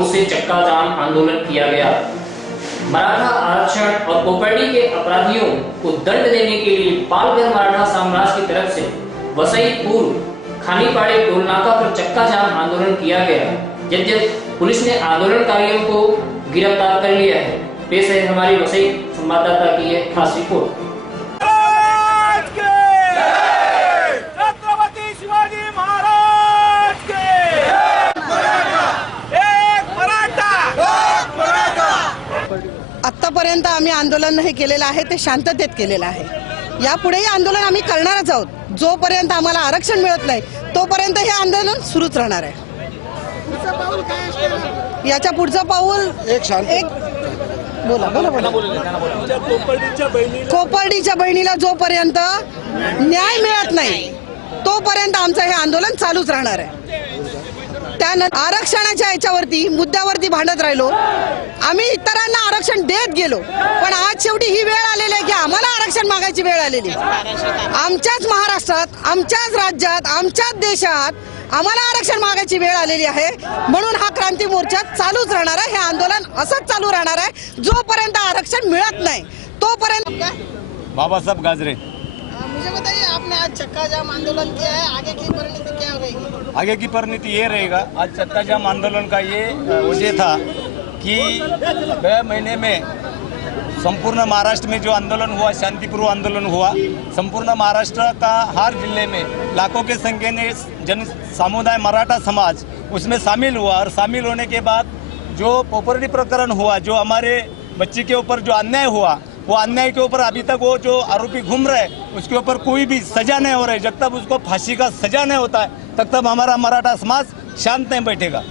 Or से चक्का जाम आंदोलन KIA गया। मराठा आरक्षण और प्रॉपर्टी के अपराधियों को दंड देने के लिए पालघर मराठा साम्राज्य की तरफ से वसई पूर्व खानीपाड़े टोलनाका पर चक्का जाम आंदोलन किया गया। यद्यपि पुलिस ने आंदोलनकारियों को गिरफ्तार कर लिया है। पेश है हमारी वसई संवाददाता की यह खास रिपोर्ट। आतापर्यंत आम्ही आंदोलन हे केलेलं आहे ते शांततेत केलेलं आहे। यापुढेही आंदोलन आम्ही करणारच आहोत। जोपर्यंत आम्हाला आरक्षण मिळत नाही तोपर्यंत हे आंदोलन सुरूच राहणार आहे। याच्या पुढचं पाऊल एक बोला कोपर्डीच्या बहिणीला जोपर्यंत न्याय मिळत नाही तोपर्यंत आमचं हे आंदोलन चालूच राहणार आहे। त्यानंतर आरक्षणाच्या याच्यावरती मुद्द्यावरती भांडत राहिलो, आम्ही इतरांना आरक्षण देत गेलो, पण आज शेवटी ही वेळ आलेली आहे की आम्हाला आरक्षण मागायची वेळ आलेली। आमच्याच महाराष्ट्रात, आमच्याच राज्यात, आमच्याच देशात आम्हाला आरक्षण मागायची वेळ आलेली आहे। म्हणून हा क्रांती मोर्चा चालूच राहणार आहे। हे आंदोलन असंच चालू राहणार आहे जोपर्यंत आरक्षण मिळत नाही तोपर्यंत। बाबासाहेब गाजरे। मुझे बताइए, आपने आज चक्का जाम आंदोलन किया है, आगे की परिणति क्या रहेगी? आगे की परिणति ये रहेगा, आज चक्का जाम आंदोलन का ये वजह था कि गए महीने में संपूर्ण महाराष्ट्र में जो आंदोलन हुआ, शांतिपूर्व आंदोलन हुआ, संपूर्ण महाराष्ट्र का हर जिले में लाखों के संख्या में जन समुदाय मराठा समाज उसमें शामिल हुआ। और शामिल होने के बाद जो प्रॉपर्टी प्रकरण हुआ, जो हमारे बच्चे के ऊपर जो अन्याय हुआ, वो अन्याय के ऊपर अभी तक वो जो आरोपी घूम रहे उसके ऊपर कोई भी सजा नहीं हो रही। जब तक उसको फांसी का सजा नहीं होता है तब तक हमारा मराठा समाज शांत नहीं बैठेगा।